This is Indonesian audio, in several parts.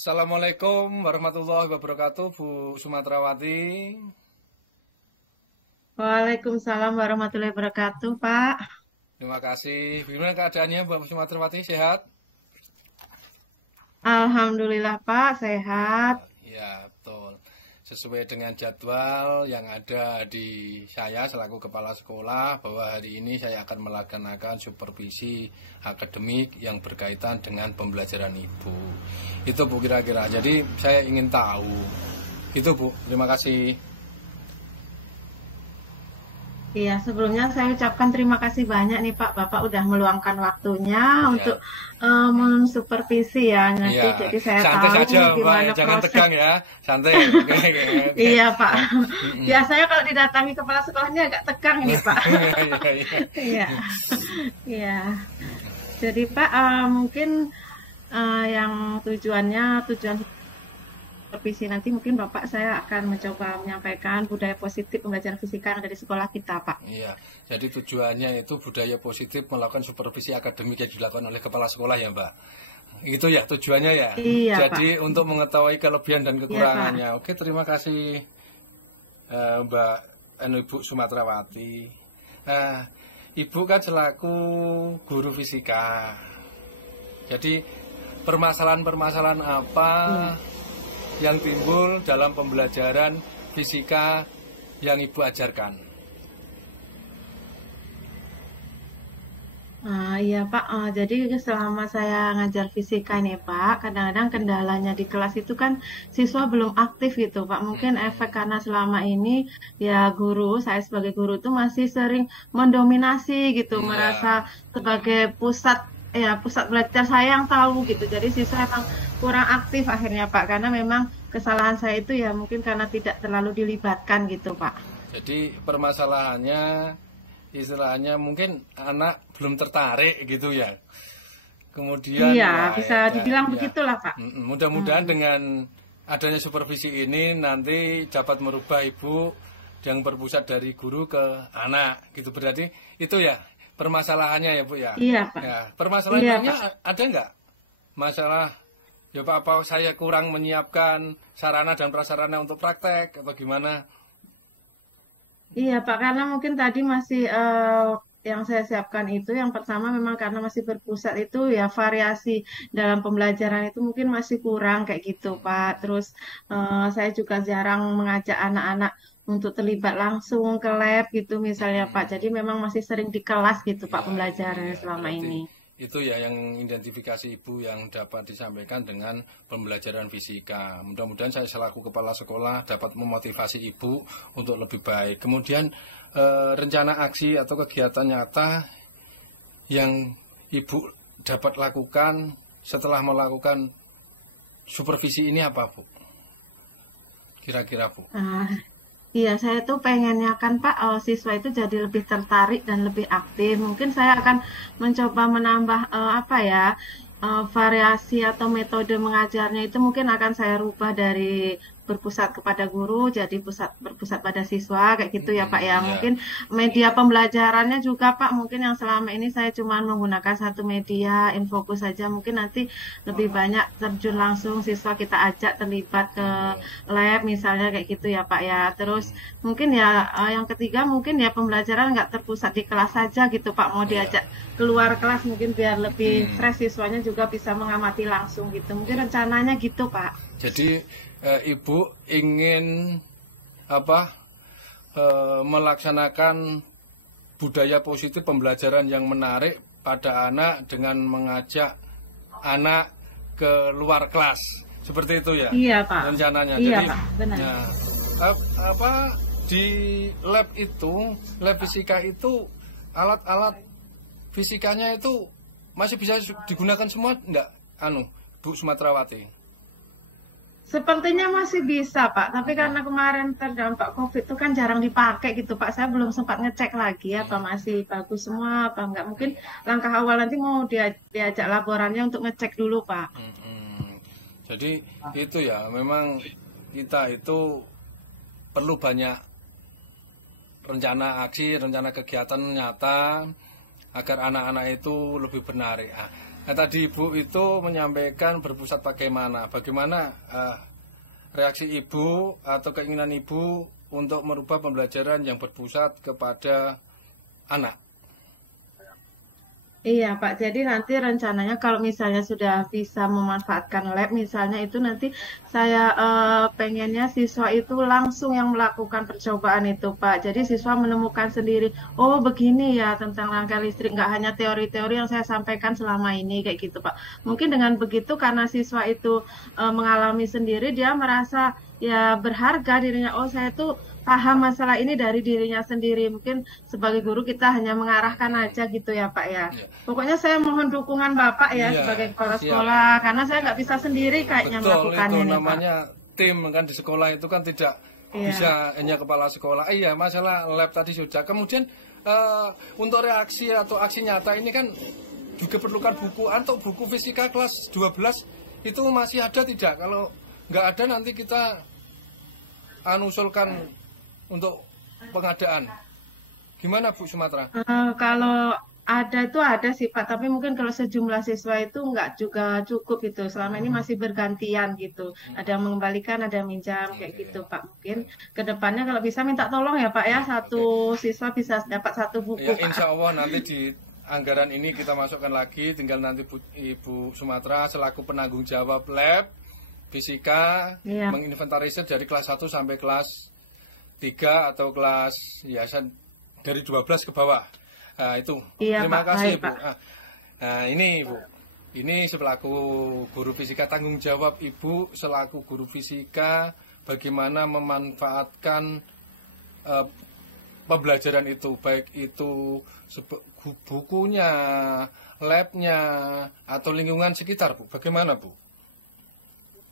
Assalamualaikum warahmatullahi wabarakatuh, Bu Sumatrawati. Waalaikumsalam warahmatullahi wabarakatuh, Pak. Terima kasih. Bagaimana keadaannya, Bu Sumatrawati? Sehat? Alhamdulillah, Pak, sehat. Ya, betul. Sesuai dengan jadwal yang ada di saya selaku kepala sekolah, bahwa hari ini saya akan melaksanakan supervisi akademik yang berkaitan dengan pembelajaran Ibu. Itu Bu kira-kira. Jadi saya ingin tahu. Itu Bu, terima kasih. Iya, sebelumnya saya ucapkan terima kasih banyak nih, Pak. Bapak udah meluangkan waktunya untuk Ya, mensupervisi ya nanti. iya. Jadi saya Santai tahu saja Mbak, gimana jangan proses. tegang ya. Santai. Oke, oke, oke. Iya, Pak. Nah, mm-mm. Biasanya kalau didatangi kepala sekolahnya agak tegang ini, Pak. Iya, iya, iya. Iya, iya. Jadi, Pak, mungkin yang tujuan supervisi nanti mungkin Bapak saya akan mencoba menyampaikan budaya positif pembelajaran fisika yang ada di sekolah kita, Pak. Iya, jadi tujuannya itu budaya positif melakukan supervisi akademik yang dilakukan oleh kepala sekolah ya Mbak. Itu ya tujuannya ya. Iya, Pak. Jadi untuk mengetahui kelebihan dan Iya, Pak. kekurangannya. Oke, terima kasih Mbak Ibu Sumatrawati. Nah, Ibu kan selaku guru fisika. Jadi permasalahan-permasalahan apa Iya. yang timbul dalam pembelajaran fisika yang Ibu ajarkan? Iya Pak, jadi selama saya ngajar fisika nih Pak, kadang-kadang kendalanya di kelas itu kan siswa belum aktif gitu Pak. Mungkin efek Mm-mm. karena selama ini ya saya sebagai guru tuh masih sering mendominasi gitu, merasa Iya. sebagai pusat belajar saya yang tahu gitu. Jadi siswa emang kurang aktif akhirnya Pak, karena memang kesalahan saya itu ya mungkin karena tidak terlalu dilibatkan gitu Pak. Jadi permasalahannya istilahnya mungkin anak belum tertarik gitu ya. Kemudian Iya, ya bisa dibilang ya. begitulah Pak. Mudah-mudahan Hmm. dengan adanya supervisi ini nanti dapat merubah ibu yang berpusat dari guru ke anak gitu. Berarti itu ya permasalahannya ya Bu ya. Iya Pak. Ya, permasalahan Iya lainnya Pak. ada nggak? Masalah ya Pak, apa saya kurang menyiapkan sarana dan prasarana untuk praktek atau gimana? Iya Pak, karena mungkin tadi masih yang saya siapkan itu yang pertama memang karena masih berpusat itu ya variasi dalam pembelajaran itu mungkin masih kurang kayak gitu Pak. Terus saya juga jarang mengajak anak-anak untuk terlibat langsung ke lab gitu misalnya Pak. Jadi Mm-mm. memang masih sering di kelas gitu Pak Iya, iya, pembelajarannya iya. selama Berarti ini. itu ya yang identifikasi Ibu yang dapat disampaikan dengan pembelajaran fisika. Mudah-mudahan saya selaku kepala sekolah dapat memotivasi Ibu untuk lebih baik. Kemudian rencana aksi atau kegiatan nyata yang Ibu dapat lakukan setelah melakukan supervisi ini apa, Bu? Kira-kira, Bu. Ah, iya, saya tuh pengennya kan Pak, siswa itu jadi lebih tertarik dan lebih aktif. Mungkin saya akan mencoba menambah apa ya, variasi atau metode mengajarnya itu mungkin akan saya rubah dari berpusat kepada guru jadi berpusat pada siswa kayak gitu ya Pak ya. Ya. Mungkin media pembelajarannya juga Pak, mungkin yang selama ini saya cuma menggunakan satu media, infokus saja. Mungkin nanti lebih banyak terjun langsung siswa kita ajak terlibat ke lab misalnya kayak gitu ya Pak ya. Terus mungkin ya yang ketiga mungkin ya pembelajaran nggak terpusat di kelas saja gitu Pak. Mau Ya. diajak keluar kelas mungkin biar lebih Hmm. fresh siswanya juga bisa mengamati langsung gitu. Mungkin rencananya gitu Pak. Jadi Ibu ingin apa melaksanakan budaya positif pembelajaran yang menarik pada anak dengan mengajak anak ke luar kelas seperti itu ya Iya Pak. rencananya. Iya Jadi Pak, benar. ya, apa di lab itu lab fisika itu alat-alat fisikanya itu masih bisa digunakan semua enggak anu Bu Sumatrawati? Sepertinya masih bisa, Pak. Tapi karena kemarin terdampak COVID itu kan jarang dipakai gitu, Pak. Saya belum sempat ngecek lagi apa masih bagus semua, apa enggak. Mungkin langkah awal nanti mau diajak laborannya untuk ngecek dulu, Pak. Mm-mm. Jadi itu ya memang kita itu perlu banyak rencana aksi, rencana kegiatan nyata agar anak-anak itu lebih menarik. Nah, tadi Ibu itu menyampaikan berpusat bagaimana reaksi Ibu atau keinginan Ibu untuk merubah pembelajaran yang berpusat kepada anak. Iya Pak, jadi nanti rencananya kalau misalnya sudah bisa memanfaatkan lab, misalnya itu nanti saya pengennya siswa itu langsung yang melakukan percobaan itu Pak. Jadi siswa menemukan sendiri, oh begini ya tentang rangka listrik, nggak hanya teori-teori yang saya sampaikan selama ini kayak gitu Pak. Mungkin dengan begitu karena siswa itu mengalami sendiri, dia merasa ya berharga dirinya, oh saya tuh paham masalah ini dari dirinya sendiri. Mungkin sebagai guru kita hanya mengarahkan aja gitu ya Pak ya. Ya. Pokoknya saya mohon dukungan Bapak ya Iya, sebagai kepala siap. sekolah karena saya nggak bisa sendiri kayaknya Betul, melakukannya itu nih Pak. namanya tim kan di sekolah itu kan tidak Iya. bisa hanya kepala sekolah. Iya, masalah lab tadi sudah. Kemudian untuk reaksi atau aksi nyata ini kan juga perlukan buku atau buku fisika kelas 12 itu masih ada tidak? Kalau nggak ada nanti kita usulkan untuk pengadaan. Gimana Bu Sumatera? Kalau ada itu ada sih Pak, tapi mungkin kalau sejumlah siswa itu nggak juga cukup gitu. Selama ini masih bergantian gitu. Ada yang mengembalikan, ada yang minjam kayak gitu Pak. Mungkin ke depannya kalau bisa minta tolong ya Pak ya, satu siswa bisa dapat satu buku Ya, Pak. insya Allah nanti di anggaran ini kita masukkan lagi. Tinggal nanti Ibu Sumatera selaku penanggung jawab lab fisika Iya. menginventarisir dari kelas 1 sampai kelas 3 atau kelas ya dari 12 ke bawah. Nah, itu. Iya Terima Pak, kasih baik Bu. Pak. Nah, ini Bu. Ini selaku guru fisika, tanggung jawab Ibu selaku guru fisika bagaimana memanfaatkan pembelajaran itu, baik itu bukunya, labnya, atau lingkungan sekitar Bu. Bagaimana Bu?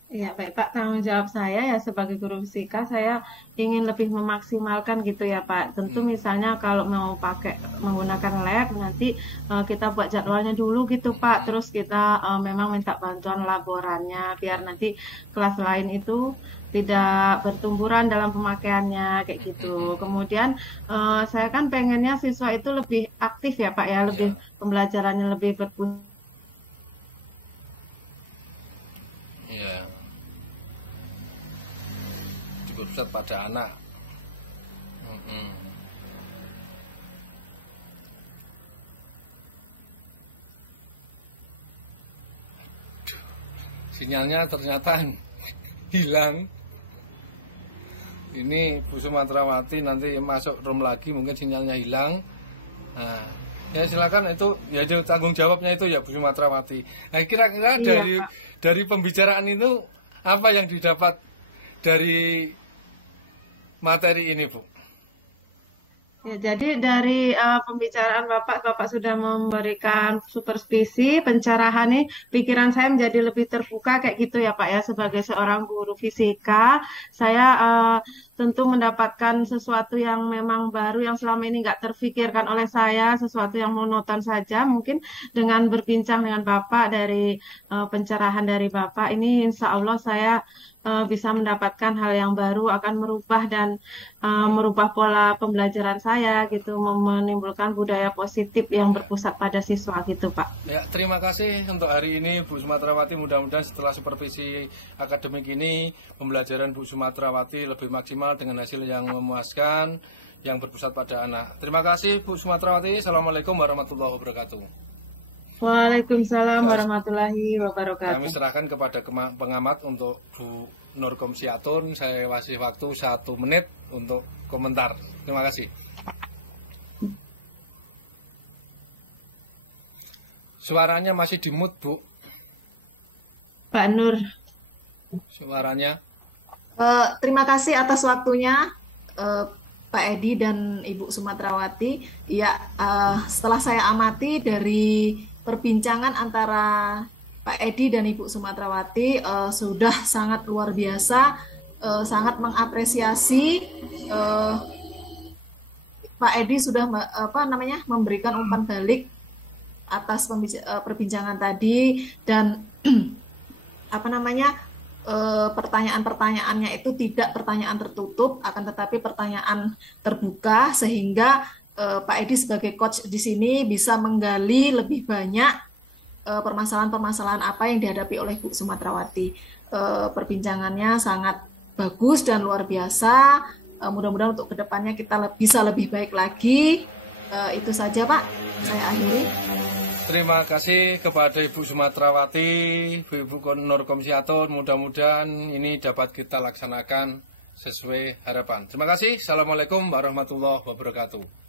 Iya, baik Pak. Tanggung jawab saya ya sebagai guru fisika, saya ingin lebih memaksimalkan gitu ya Pak. Tentu misalnya kalau mau pakai menggunakan lab, nanti kita buat jadwalnya dulu gitu Pak. Terus kita memang minta bantuan laborannya, biar nanti kelas lain itu tidak bertumburan dalam pemakaiannya kayak gitu. Kemudian saya kan pengennya siswa itu lebih aktif ya Pak ya, lebih pembelajarannya lebih berpusat. Iya. Berpusat pada anak. Sinyalnya ternyata hilang. Ini Bu Sumatrawati nanti masuk room lagi mungkin sinyalnya hilang. Nah, ya silakan itu ya tanggung jawabnya itu ya Bu Sumatrawati. Nah, kira-kira Iya, Pak. dari pembicaraan itu apa yang didapat dari materi ini Bu? Ya, jadi dari pembicaraan Bapak sudah memberikan supervisi, pencerahan nih, pikiran saya menjadi lebih terbuka kayak gitu ya Pak ya, sebagai seorang guru fisika, saya tentu mendapatkan sesuatu yang memang baru, yang selama ini nggak terfikirkan oleh saya, sesuatu yang monoton saja, mungkin dengan berbincang dengan Bapak dari pencerahan dari Bapak, ini insya Allah saya bisa mendapatkan hal yang baru, akan merubah dan merubah pola pembelajaran saya gitu, menimbulkan budaya positif yang berpusat pada siswa gitu Pak. Ya, terima kasih untuk hari ini Bu Sumatrawati. Mudah-mudahan setelah supervisi akademik ini pembelajaran Bu Sumatrawati lebih maksimal dengan hasil yang memuaskan yang berpusat pada anak. Terima kasih Bu Sumatrawati. Assalamualaikum warahmatullahi wabarakatuh. Waalaikumsalam warahmatullahi Kami wabarakatuh. serahkan kepada pengamat untuk Bu Nurkom Siatun. Saya kasih waktu 1 menit untuk komentar. Terima kasih. Suaranya masih di mute, Bu. Pak Nur. Suaranya. Terima kasih atas waktunya, Pak Edi dan Ibu Sumatrawati. Ya, setelah saya amati dari perbincangan antara Pak Edi dan Ibu Sumatrawati, sudah sangat luar biasa, sangat mengapresiasi. Pak Edi sudah memberikan umpan balik atas perbincangan tadi, dan pertanyaan-pertanyaannya itu tidak pertanyaan tertutup, akan tetapi pertanyaan terbuka, sehingga Pak Edi sebagai coach di sini bisa menggali lebih banyak permasalahan-permasalahan apa yang dihadapi oleh Bu Sumatrawati. Perbincangannya sangat bagus dan luar biasa. Mudah-mudahan untuk kedepannya kita bisa lebih baik lagi. Itu saja Pak, saya akhiri. Terima kasih kepada Ibu Sumatrawati, Ibu Nur Komisiatur. Mudah-mudahan ini dapat kita laksanakan sesuai harapan. Terima kasih. Assalamualaikum warahmatullahi wabarakatuh.